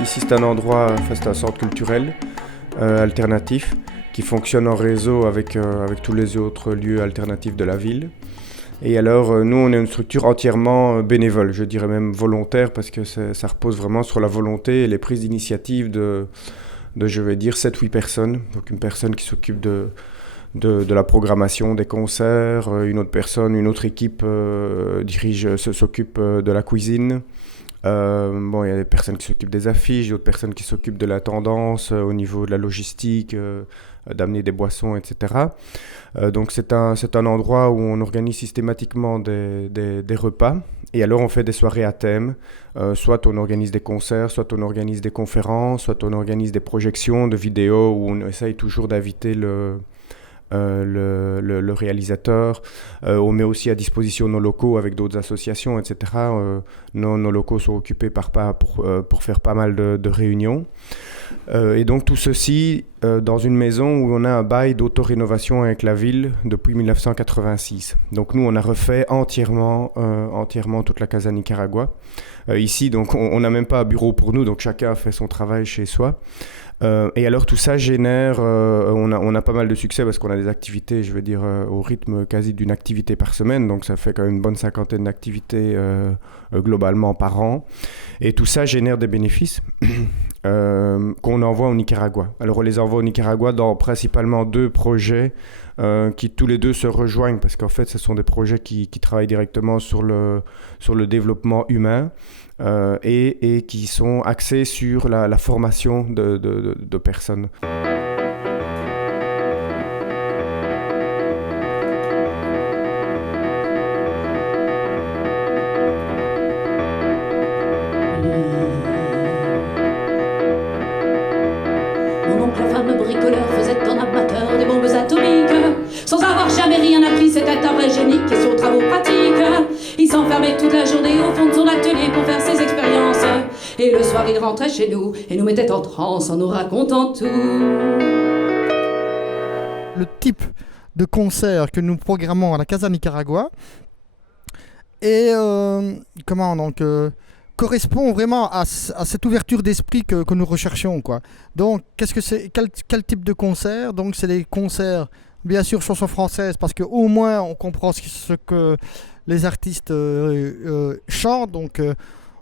Ici, c'est un endroit, enfin, c'est un centre culturel alternatif qui fonctionne en réseau avec tous les autres lieux alternatifs de la ville. Et alors, nous, on est une structure entièrement bénévole, je dirais même volontaire, parce que ça repose vraiment sur la volonté et les prises d'initiative de je vais dire, 7-8 personnes. Donc, une personne qui s'occupe de la programmation des concerts, une autre équipe s'occupe de la cuisine. Il y a des personnes qui s'occupent des affiches, d'autres personnes qui s'occupent de la tendance au niveau de la logistique, d'amener des boissons, etc. Donc c'est un endroit où on organise systématiquement des repas. Et alors on fait des soirées à thème. Soit on organise des concerts, soit on organise des conférences, soit on organise des projections de vidéos où on essaye toujours d'inviter le réalisateur. On met aussi à disposition nos locaux avec d'autres associations, etc. Nos locaux sont occupés par PA pour faire pas mal de réunions. Et donc tout ceci dans une maison où on a un bail d'autorénovation avec la ville depuis 1986. Donc nous, on a refait entièrement toute la Casa Nicaragua. Ici, donc on n'a même pas un bureau pour nous, donc chacun a fait son travail chez soi. Et alors tout ça génère, on a pas mal de succès parce qu'on a des activités, je veux dire, au rythme quasi d'une activité par semaine, donc ça fait quand même une bonne 50aine d'activités globalement par an. Et tout ça génère des bénéfices qu'on envoie au Nicaragua. Alors on les envoie au Nicaragua dans principalement 2 projets qui tous les 2 se rejoignent parce qu'en fait ce sont des projets qui travaillent directement sur le développement humain. Et qui sont axés sur la formation de personnes. Mon oncle fameux bricoleur faisait en amateur des bombes atomiques. Sans avoir jamais rien appris, c'était un vrai génie, question travaux pratiques. Il s'enfermait toute la journée au fond de son atelier pour faire ses expériences. Et le soir, il rentrait chez nous et nous mettait en transe en nous racontant tout. Le type de concert que nous programmons à la Casa Nicaragua correspond vraiment à cette ouverture d'esprit que nous recherchons, quoi. Donc, qu'est-ce que c'est, quel type de concert? Donc, c'est des concerts, bien sûr, chansons françaises, parce qu'au moins, on comprend ce que les artistes chantent. Donc,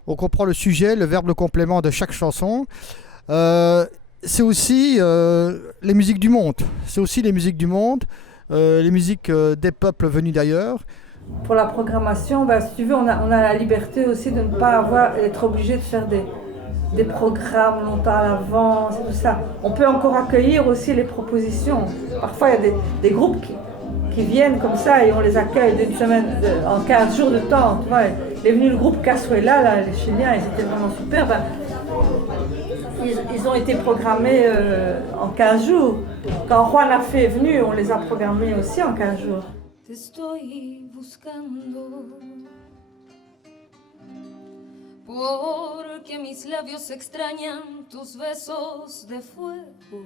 on comprend le sujet, le verbe, le complément de chaque chanson. C'est aussi les musiques du monde. C'est aussi les musiques du monde, les musiques des peuples venus d'ailleurs. Pour la programmation, si tu veux, on a la liberté aussi de ne pas être obligé de faire des programmes longtemps à l'avance et tout ça. On peut encore accueillir aussi les propositions. Parfois, il y a des groupes qui viennent comme ça et on les accueille d'une semaine, en 15 jours de temps. Tu vois, il est venu le groupe Cazuela, là, les Chiliens, ils étaient vraiment super. Ils ont été programmés en 15 jours. Quand Juan est venu, on les a programmés aussi en 15 jours. Te estoy buscando porque mis labios extrañan tus besos de fuego.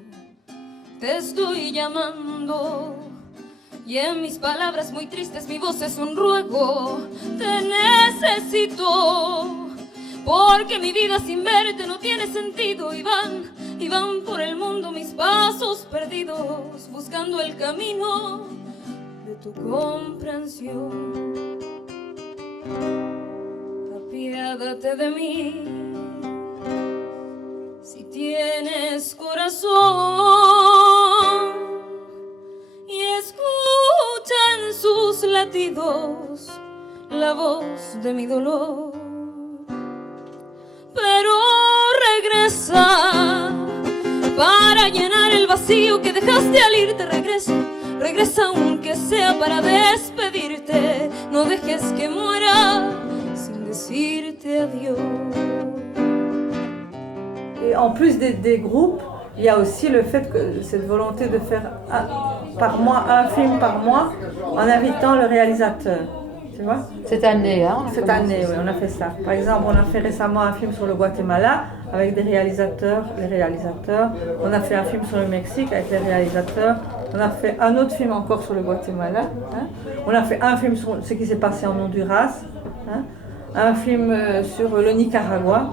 Te estoy llamando y en mis palabras muy tristes mi voz es un ruego. Te necesito porque mi vida sin verte no tiene sentido y van por el mundo mis pasos perdidos buscando el camino de tu comprensión. Apiádate de mí si tienes corazón y escucha en sus latidos la voz de mi dolor. Pero regresa para llenar el vacío que dejaste al irte. Regresa aunque sea para despedirte. No dejes que muera sin decirte adiós. Et en plus des groupes, il y a aussi le fait que cette volonté de faire un film par mois en invitant le réalisateur. Tu vois? Cette année, hein? Cette année, oui, on a fait ça. Par exemple, on a fait récemment un film sur le Guatemala avec les réalisateurs. On a fait un film sur le Mexique avec les réalisateurs. On a fait un autre film encore sur le Guatemala. Hein. On a fait un film sur ce qui s'est passé en Honduras. Hein. Un film sur le Nicaragua.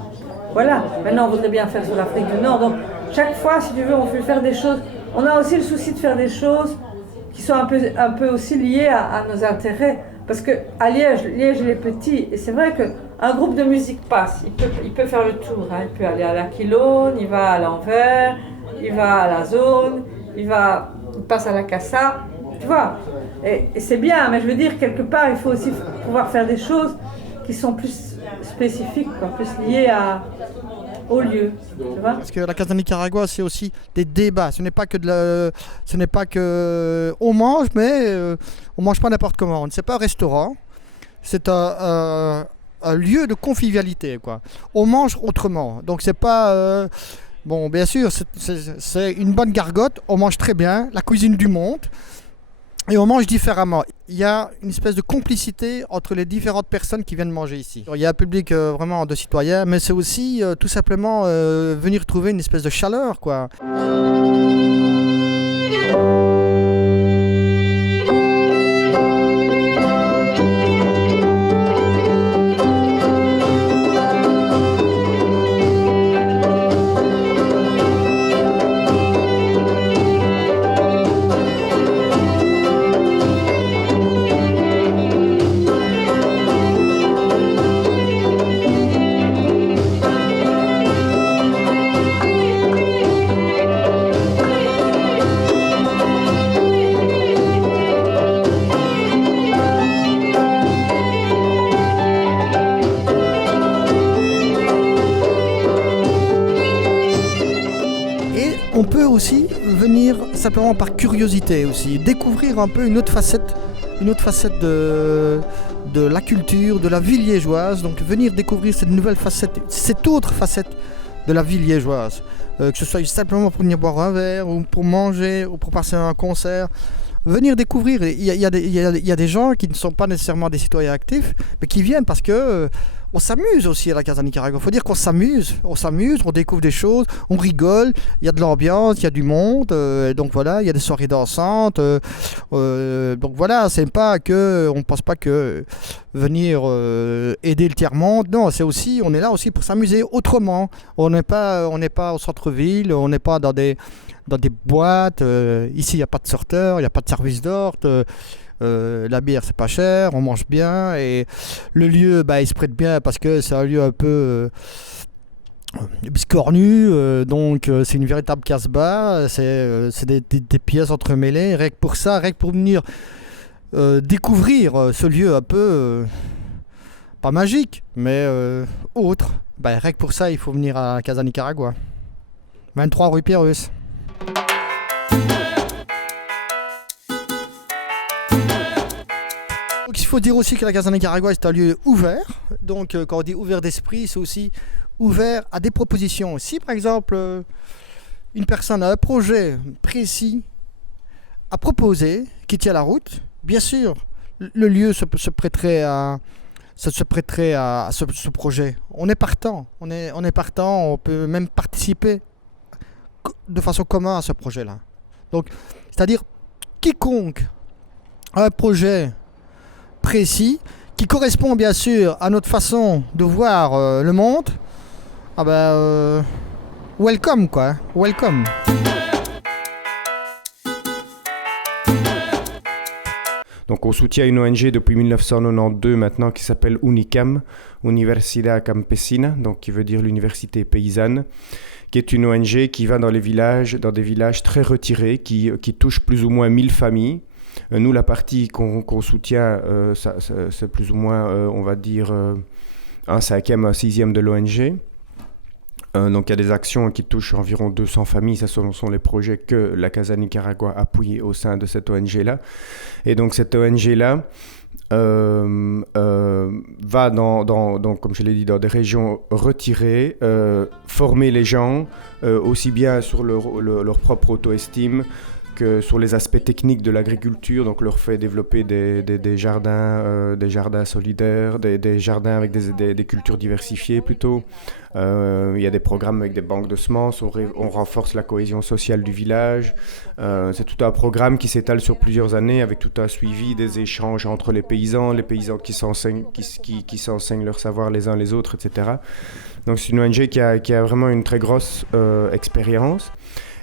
Voilà, maintenant on voudrait bien faire sur l'Afrique du Nord. Donc chaque fois, si tu veux, on veut faire des choses. On a aussi le souci de faire des choses qui sont un peu aussi liées à nos intérêts. Parce qu'à Liège, il est petit. Et c'est vrai qu'un groupe de musique passe. Il peut faire le tour. Hein. Il peut aller à l'Aquilone, il va à l'Anvers, il va à la Zone, il passe à la Cassa. Tu vois, et c'est bien, mais je veux dire, quelque part, il faut aussi pouvoir faire des choses qui sont plus spécifiques, quoi, plus liées au lieu. Tu vois. Parce que la Casa Nicaragua, c'est aussi des débats. Ce n'est pas que on mange, mais on mange pas n'importe comment. C'est pas un restaurant. C'est un lieu de convivialité, quoi. On mange autrement. Donc c'est pas bon, bien sûr, c'est une bonne gargote. On mange très bien, la cuisine du monde. Et on mange différemment. Il y a une espèce de complicité entre les différentes personnes qui viennent manger ici. Il y a un public vraiment de citoyens, mais c'est aussi tout simplement venir trouver une espèce de chaleur, quoi. On peut aussi venir simplement par curiosité aussi, découvrir un peu une autre facette de la culture, de la vie liégeoise. Donc venir découvrir cette autre facette de la vie liégeoise. Que ce soit simplement pour venir boire un verre, ou pour manger, ou pour passer à un concert. Venir découvrir. Il y a des gens qui ne sont pas nécessairement des citoyens actifs, mais qui viennent parce que on s'amuse aussi à la Casa Nicaragua. Il faut dire qu'on s'amuse, on découvre des choses, on rigole, il y a de l'ambiance, il y a du monde, donc voilà, il y a des soirées dansantes. Donc voilà, c'est pas que, on pense pas que venir aider le tiers-monde. Non, c'est aussi, on est là aussi pour s'amuser autrement. On n'est pas au centre-ville, on n'est pas dans des boîtes. Ici, il n'y a pas de sorteurs, il n'y a pas de service d'ordre. La bière c'est pas cher, on mange bien et le lieu il se prête bien parce que c'est un lieu un peu biscornu, donc c'est une véritable casse-bas, c'est des pièces entremêlées, rien que pour ça, rien que pour venir découvrir ce lieu un peu pas magique mais autre, rien que pour ça il faut venir à Casa Nicaragua, 23 rue Pierrus. Il faut dire aussi que la Casa Nicaragua est un lieu ouvert. Donc quand on dit ouvert d'esprit, c'est aussi ouvert à des propositions. Si par exemple une personne a un projet précis à proposer qui tient la route, bien sûr le lieu se prêterait à ce projet. On est partant, on peut même participer de façon commune à ce projet-là. Donc c'est-à-dire quiconque a un projet précis, qui correspond bien sûr à notre façon de voir le monde, welcome quoi, welcome. Donc on soutient une ONG depuis 1992 maintenant qui s'appelle UNICAM, Universidad Campesina, donc qui veut dire l'université paysanne, qui est une ONG qui va dans des villages très retirés, qui touche plus ou moins 1000 familles. Nous, la partie qu'on soutient, c'est plus ou moins, on va dire, un 5e, un 6e de l'ONG. Donc il y a des actions qui touchent environ 200 familles, ça sont les projets que la Casa Nicaragua appuie au sein de cette ONG-là. Et donc cette ONG-là va donc, comme je l'ai dit, dans des régions retirées, former les gens aussi bien sur leur propre auto-estime sur les aspects techniques de l'agriculture, donc leur fait développer des jardins solidaires, des jardins avec des cultures diversifiées plutôt. Il y a des programmes avec des banques de semences, on renforce la cohésion sociale du village. C'est tout un programme qui s'étale sur plusieurs années avec tout un suivi des échanges entre les paysans qui s'enseignent leur savoir les uns les autres, etc. Donc c'est une ONG qui a vraiment une très grosse expérience.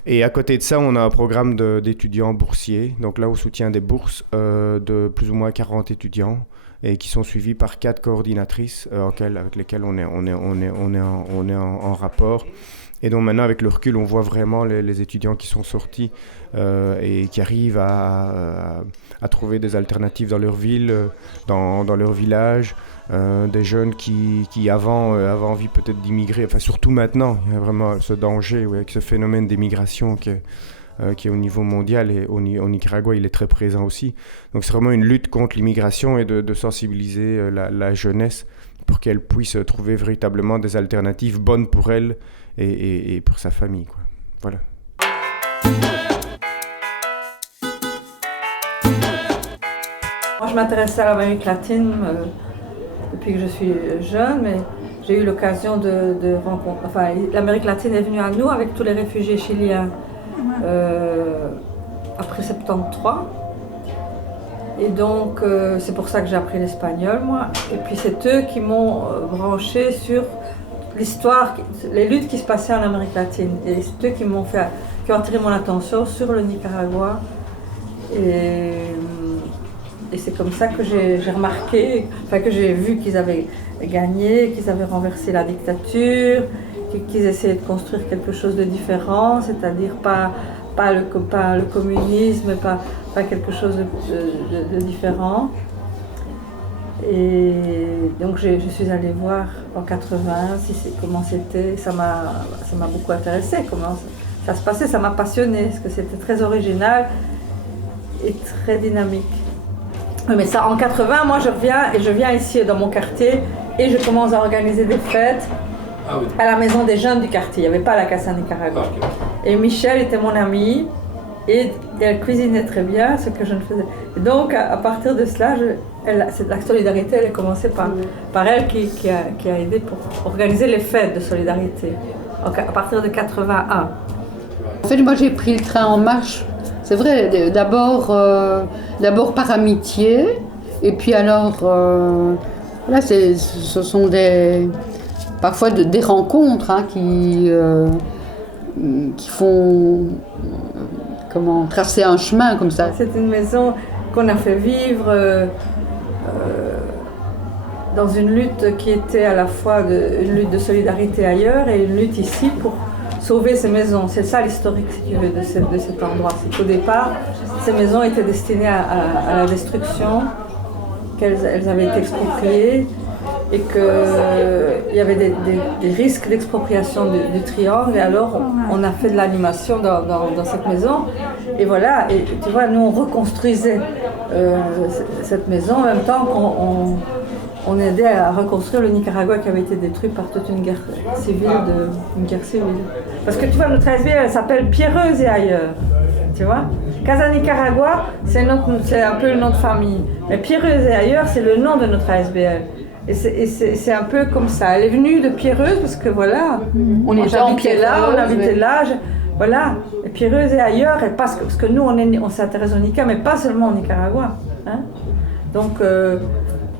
Et à côté de ça, on a un programme d'étudiants boursiers. Donc là, on soutient des bourses de plus ou moins 40 étudiants et qui sont suivis par 4 coordinatrices avec lesquelles on est en rapport. Et donc maintenant, avec le recul, on voit vraiment les étudiants qui sont sortis et qui arrivent à trouver des alternatives dans leur ville, dans leur village. Des jeunes qui avant avaient envie peut-être d'immigrer, enfin surtout maintenant, il y a vraiment ce danger avec ce phénomène d'émigration qui est au niveau mondial et au Nicaragua, il est très présent aussi. Donc c'est vraiment une lutte contre l'immigration et de sensibiliser la jeunesse pour qu'elle puisse trouver véritablement des alternatives bonnes pour elle et pour sa famille, quoi. Voilà. Moi, je m'intéresse à l'Amérique latine depuis que je suis jeune, mais j'ai eu l'occasion de rencontrer... Enfin, l'Amérique latine est venue à nous avec tous les réfugiés chiliens après 73. Et donc, c'est pour ça que j'ai appris l'espagnol, moi. Et puis, c'est eux qui m'ont branché sur l'histoire, les luttes qui se passaient en Amérique latine. Et c'est eux qui ont attiré mon attention sur le Nicaragua. Et c'est comme ça que j'ai remarqué, enfin que j'ai vu qu'ils avaient gagné, qu'ils avaient renversé la dictature, qu'ils essayaient de construire quelque chose de différent, c'est-à-dire pas le communisme, pas quelque chose de différent. Et donc je suis allée voir en 80 comment c'était, ça m'a beaucoup intéressé, comment ça se passait, ça m'a passionnée, parce que c'était très original et très dynamique. Mais ça, en 80, moi je viens ici dans mon quartier et je commence à organiser des fêtes à la maison des jeunes du quartier. Il n'y avait pas la Casa Nicaragua. Et Michel était mon amie et elle cuisinait très bien, ce que je ne faisais. Et donc à partir de cela, la solidarité, elle a commencé par elle qui a aidé pour organiser les fêtes de solidarité à partir de 81. En fait, moi j'ai pris le train en marche. C'est vrai, d'abord par amitié, et puis alors, là, ce sont parfois des rencontres qui font tracer un chemin comme ça. C'est une maison qu'on a fait vivre dans une lutte qui était à la fois une lutte de solidarité ailleurs et une lutte ici pour sauver ces maisons. C'est ça l'historique, si tu veux, de cet endroit. C'est qu'au départ, ces maisons étaient destinées à la destruction, qu'elles avaient été expropriées et qu'il y avait des risques d'expropriation du triangle. Et alors, on a fait de l'animation dans cette maison. Et voilà, et tu vois, nous, on reconstruisait cette maison en même temps qu'on aidait à reconstruire le Nicaragua qui avait été détruit par toute une guerre civile. Parce que tu vois, notre ASBL, elle s'appelle Pierreuse et ailleurs. Tu vois, Casa Nicaragua, c'est un peu le nom de famille. Mais Pierreuse et ailleurs, c'est le nom de notre ASBL. Et c'est un peu comme ça. Elle est venue de Pierreuse parce que voilà, on habitait là, voilà. Et Pierreuse et ailleurs, parce que nous, on s'intéresse au Nicaragua, mais pas seulement au Nicaragua. Hein. Donc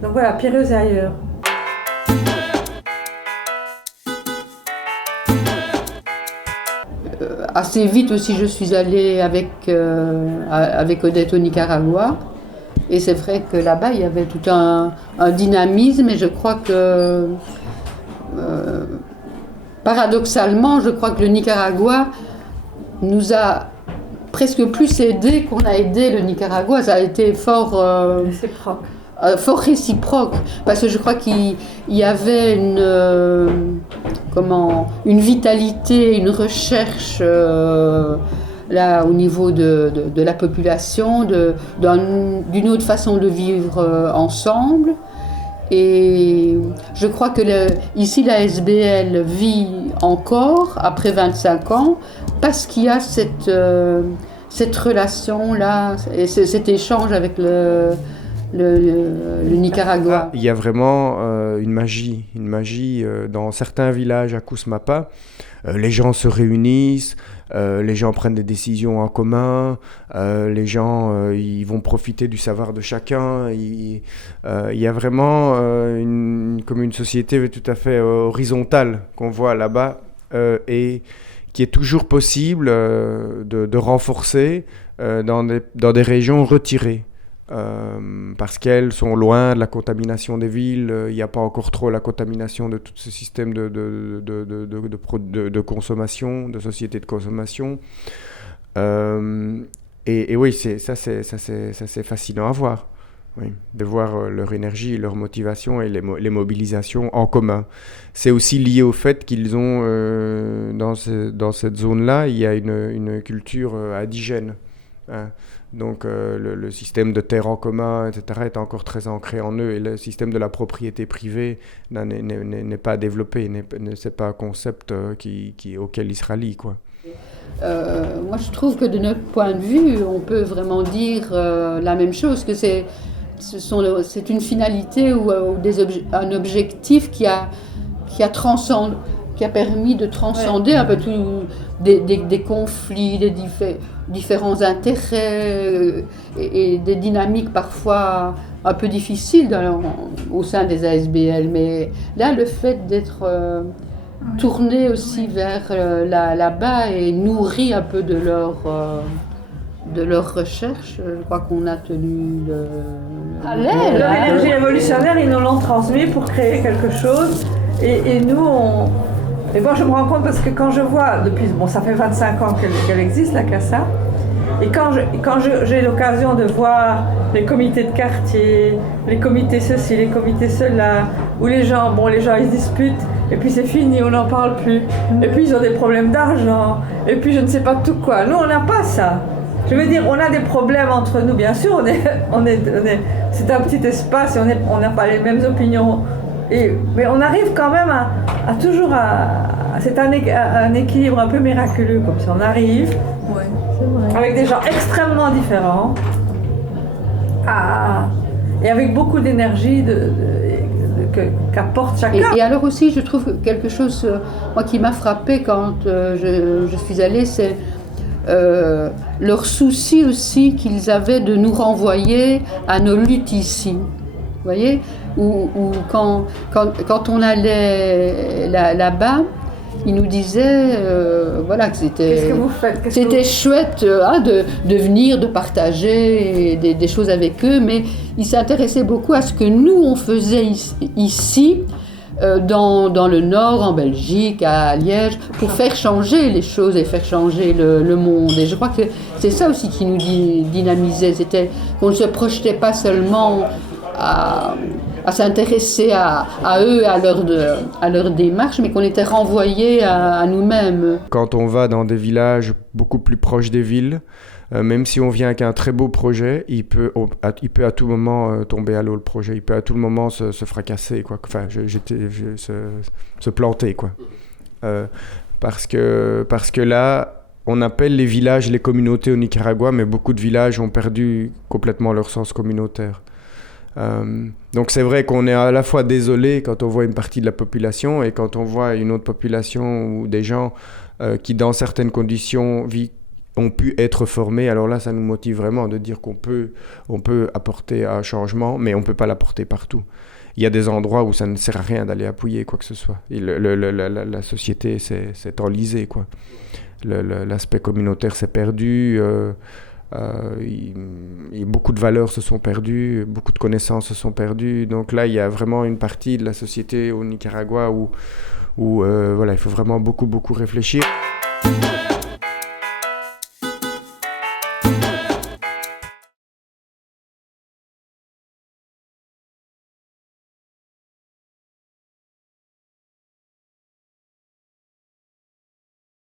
voilà, Pierreuse et ailleurs. Assez vite aussi, je suis allée avec Odette au Nicaragua. Et c'est vrai que là-bas, il y avait tout un dynamisme. Et je crois que, paradoxalement, je crois que le Nicaragua nous a presque plus aidés qu'on a aidé le Nicaragua. Ça a été fort réciproque. Parce que je crois qu'il y avait une vitalité, une recherche là au niveau de la population, d'une autre façon de vivre ensemble. Et je crois que ici la SBL vit encore après 25 ans parce qu'il y a cette relation-là et cet échange avec le Nicaragua. Il y a vraiment une magie dans certains villages à Kusmapa. Les gens se réunissent, les gens prennent des décisions en commun, les gens ils vont profiter du savoir de chacun. Il y a vraiment comme une société tout à fait horizontale qu'on voit là-bas et qui est toujours possible de renforcer dans des régions retirées. Parce qu'elles sont loin de la contamination des villes, il n'y a pas encore trop la contamination de tout ce système de consommation, de société de consommation. Et oui, c'est fascinant à voir. Oui, de voir leur énergie, leur motivation et les mobilisations en commun. C'est aussi lié au fait qu'ils ont, dans cette zone-là, il y a une culture indigène. Hein. Donc le système de terre en commun, etc., est encore très ancré en eux. Et le système de la propriété privée n'est pas développé, c'est pas un concept auquel ils se rallient, quoi. Moi, je trouve que de notre point de vue, on peut vraiment dire la même chose, que c'est une finalité ou un objectif qui a permis de transcender un peu tous des conflits, des différents intérêts et des dynamiques parfois un peu difficiles au sein des ASBL. Mais là, le fait d'être tourné aussi vers là-bas et nourri un peu de leur recherche, je crois qu'on a tenu leur énergie révolutionnaire, ils nous l'ont transmis pour créer quelque chose. Et nous, et moi je me rends compte parce que quand je vois, ça fait 25 ans qu'elle existe, la CASA, et quand j'ai l'occasion de voir les comités de quartier, les comités ceci, les comités cela, où les gens ils se disputent, et puis c'est fini, on n'en parle plus, et puis ils ont des problèmes d'argent, et puis je ne sais pas tout quoi. Nous, on n'a pas ça. Je veux dire, on a des problèmes entre nous, bien sûr, c'est un petit espace et on n'a pas les mêmes opinions. Mais on arrive quand même à toujours c'est un équilibre un peu miraculeux comme ça. On arrive avec des gens extrêmement différents et avec beaucoup d'énergie qu'apporte chacun. Et alors aussi, je trouve quelque chose moi qui m'a frappée quand je suis allée, c'est leur souci aussi qu'ils avaient de nous renvoyer à nos luttes ici. Vous voyez, ou quand on allait là-bas, ils nous disaient que c'était chouette de venir, de partager des choses avec eux, mais ils s'intéressaient beaucoup à ce que nous, on faisait ici, dans le Nord, en Belgique, à Liège, pour faire changer les choses et faire changer le monde. Et je crois que c'est ça aussi qui nous dynamisait, c'était qu'on ne se projetait pas seulement à s'intéresser à eux, à leur démarche, mais qu'on était renvoyés à nous-mêmes. Quand on va dans des villages beaucoup plus proches des villes, même si on vient avec un très beau projet, il peut à tout moment tomber à l'eau le projet, il peut à tout moment se fracasser, quoi. Enfin, se planter, quoi. Parce que là, on appelle les villages les communautés au Nicaragua, mais beaucoup de villages ont perdu complètement leur sens communautaire. Donc c'est vrai qu'on est à la fois désolé quand on voit une partie de la population et quand on voit une autre population ou des gens qui dans certaines conditions ont pu être formés. Alors là, ça nous motive vraiment de dire qu'on peut apporter un changement, mais on ne peut pas l'apporter partout. Il y a des endroits où ça ne sert à rien d'aller appuyer quoi que ce soit. Et la société s'est enlisée, quoi. L'aspect communautaire s'est perdu. Beaucoup de valeurs se sont perdues, beaucoup de connaissances se sont perdues. Donc là, il y a vraiment une partie de la société au Nicaragua où il faut vraiment beaucoup réfléchir.